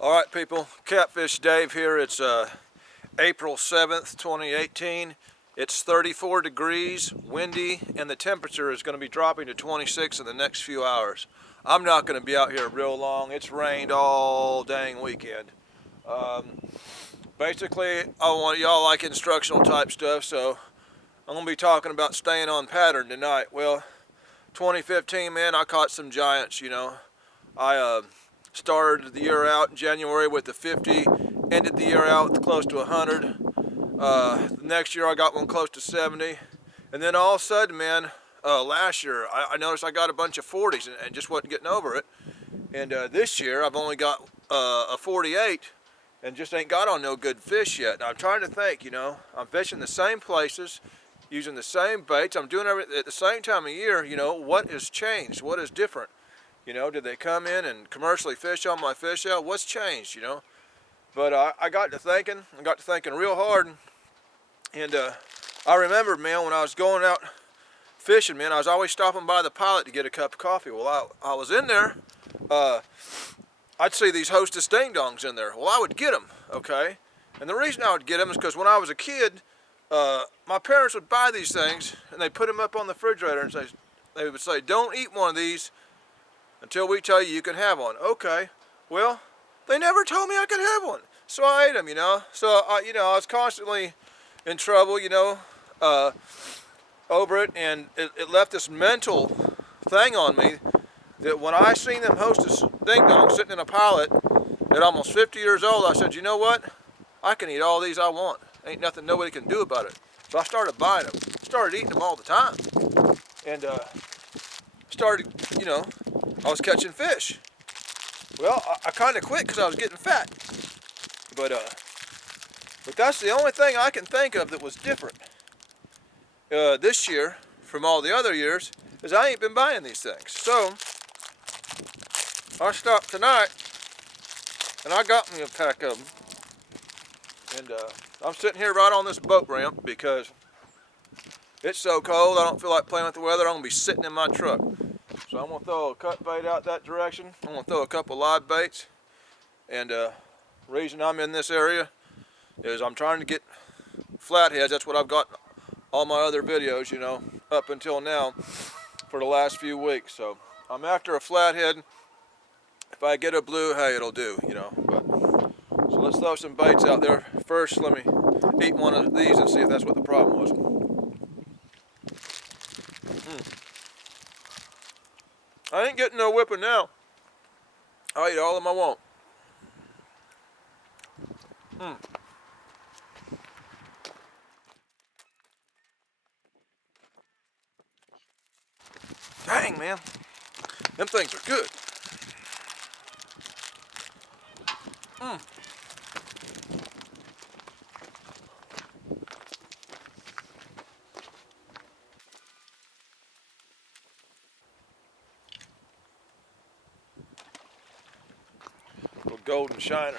Alright people, Catfish Dave here. It's April 7th, 2018. It's 34 degrees, windy, and the temperature is going to be dropping to 26 in the next few hours. I'm not going to be out here real long. It's rained all dang weekend. Basically, y'all like instructional type stuff, so I'm going to be talking about staying on pattern tonight. Well, 2015, man, I caught some giants, you know. I started the year out in January with the 50, ended the year out with close to 100. The next year I got one close to 70. And then all of a sudden, man, last year I noticed I got a bunch of 40s and just wasn't getting over it. And this year I've only got a 48 and just ain't got on no good fish yet. And I'm trying to think, you know, I'm fishing the same places, using the same baits. I'm doing everything at the same time of year. You know, what has changed? What is different? You know, did they come in and commercially fish on my fish out? What's changed, you know? But I got to thinking real hard. And I remember, man, when I was going out fishing, man, I was always stopping by the Pilot to get a cup of coffee. Well, I was in there. I'd see these Hostess ding-dongs in there. Well, I would get them, okay? And the reason I would get them is because when I was a kid, my parents would buy these things, and they'd put them up on the refrigerator, and they would say, don't eat one of these until we tell you you can have one. Okay, well, they never told me I could have one. So I ate them, you know. So, I was constantly in trouble, you know, over it, and it left this mental thing on me that when I seen them Hostess ding-dongs sitting in a Pilot at almost 50 years old, I said, you know what? I can eat all these I want. Ain't nothing nobody can do about it. So I started buying them, started eating them all the time, and started, you know, I was catching fish. Well, I kind of quit because I was getting fat. But that's the only thing I can think of that was different this year from all the other years, is I ain't been buying these things. So I stopped tonight and I got me a pack of them. And I'm sitting here right on this boat ramp because it's so cold I don't feel like playing with the weather. I'm going to be sitting in my truck. So I'm going to throw a cut bait out that direction. I'm going to throw a couple live baits. And reason I'm in this area is I'm trying to get flatheads. That's what I've got all my other videos, you know, up until now for the last few weeks. So I'm after a flathead. If I get a blue, hey, it'll do, you know. But, so let's throw some baits out there. First, let me eat one of these and see if that's what the problem was. I ain't getting no whipping now. I'll eat all of them I want. Dang, man. Them things are good. Little golden shiner.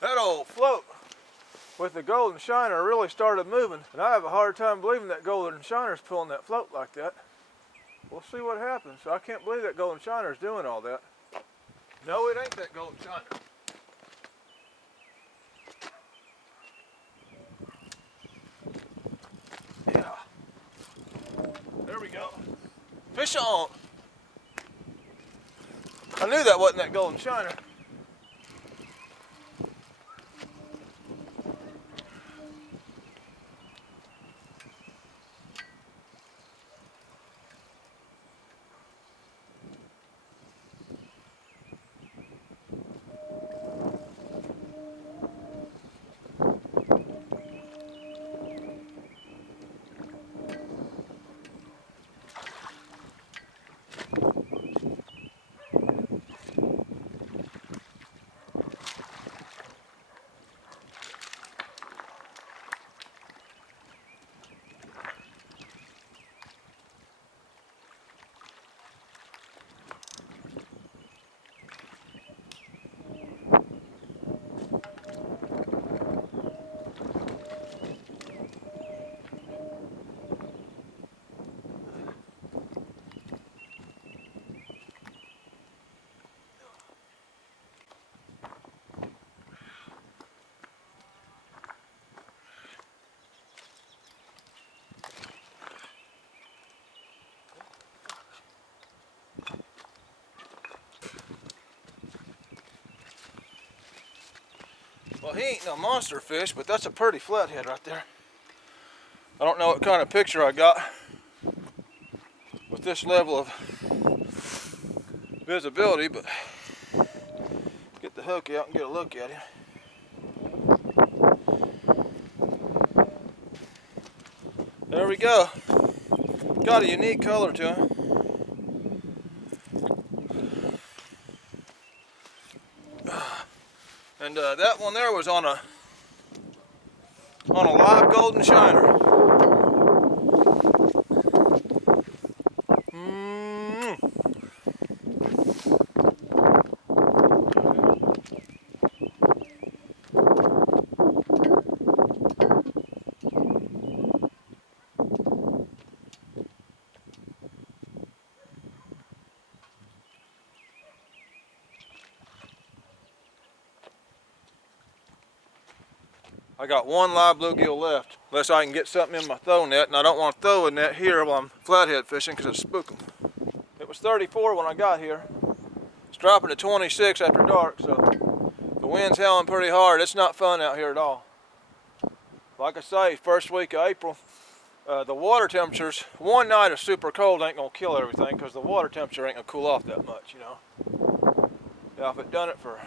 That old float with the golden shiner really started moving, and I have a hard time believing that golden shiner's pulling that float like that. We'll see what happens. I can't believe that golden shiner's doing all that. No, it ain't that golden shiner. Yeah. There we go. Fish on. I knew that wasn't that golden shiner. Well, he ain't no monster fish, but that's a pretty flathead right there. I don't know what kind of picture I got with this level of visibility, but get the hook out and get a look at him. There we go. Got a unique color to him. And that one there was on a live golden shiner. I got one live bluegill left, unless I can get something in my throw net, and I don't want to throw a net here while I'm flathead fishing because it's spooking. It was 34 when I got here. It's dropping to 26 after dark, so the wind's howling pretty hard. It's not fun out here at all. Like I say, first week of April, the water temperatures, one night of super cold ain't gonna kill everything because the water temperature ain't gonna cool off that much, you know. Now if it done it for,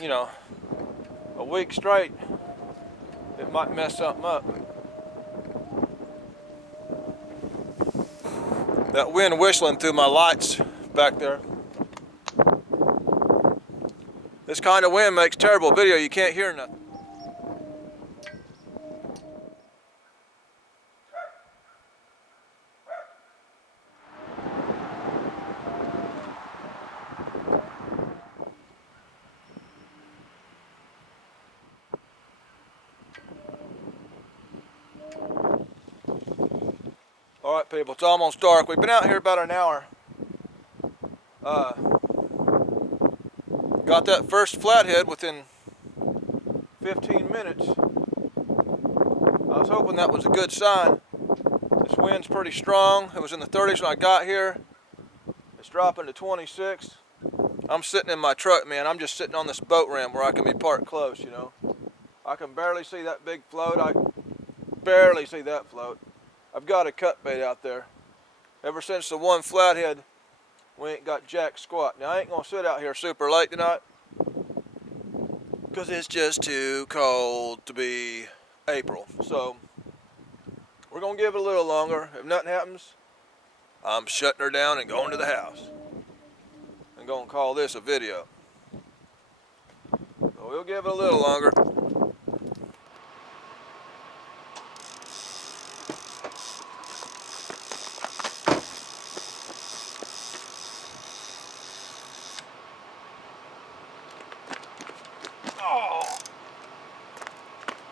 you know, a week straight, it might mess something up. That wind whistling through my lights back there. This kind of wind makes terrible video. You can't hear nothing. All right, people, it's almost dark. We've been out here about an hour. Got that first flathead within 15 minutes. I was hoping that was a good sign. This wind's pretty strong. It was in the 30s when I got here. It's dropping to 26. I'm sitting in my truck, man. I'm just sitting on this boat ramp where I can be parked close, you know. I can barely see that big float. I barely see that float. I've got a cut bait out there. Ever since the one flathead, we ain't got jack squat. Now I ain't gonna sit out here super late tonight because it's just too cold to be April. So we're gonna give it a little longer. If nothing happens, I'm shutting her down and going to the house. I'm gonna call this a video. So we'll give it a little longer. Oh,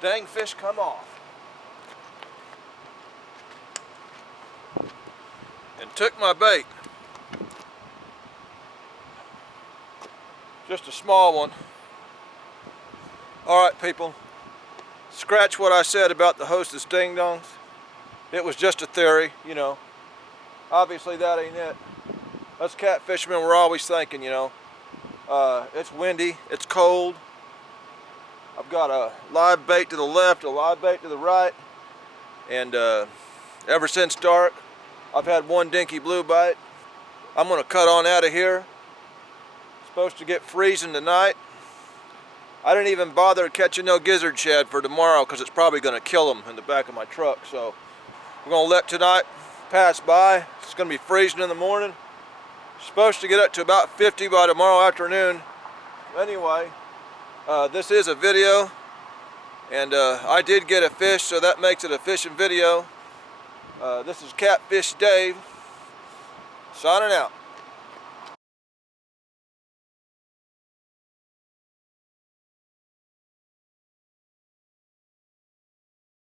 dang fish come off. And took my bait. Just a small one. All right, people. Scratch what I said about the Hostess ding-dongs. It was just a theory, you know. Obviously that ain't it. Us catfishermen, we're always thinking, you know. It's windy, it's cold. I've got a live bait to the left, a live bait to the right, and ever since dark, I've had one dinky blue bite. I'm gonna cut on out of here. Supposed to get freezing tonight. I didn't even bother catching no gizzard shad for tomorrow because it's probably gonna kill them in the back of my truck. So we're gonna let tonight pass by. It's gonna be freezing in the morning. Supposed to get up to about 50 by tomorrow afternoon. Anyway, this is a video, and I did get a fish, so that makes it a fishing video. This is Catfish Dave, signing out.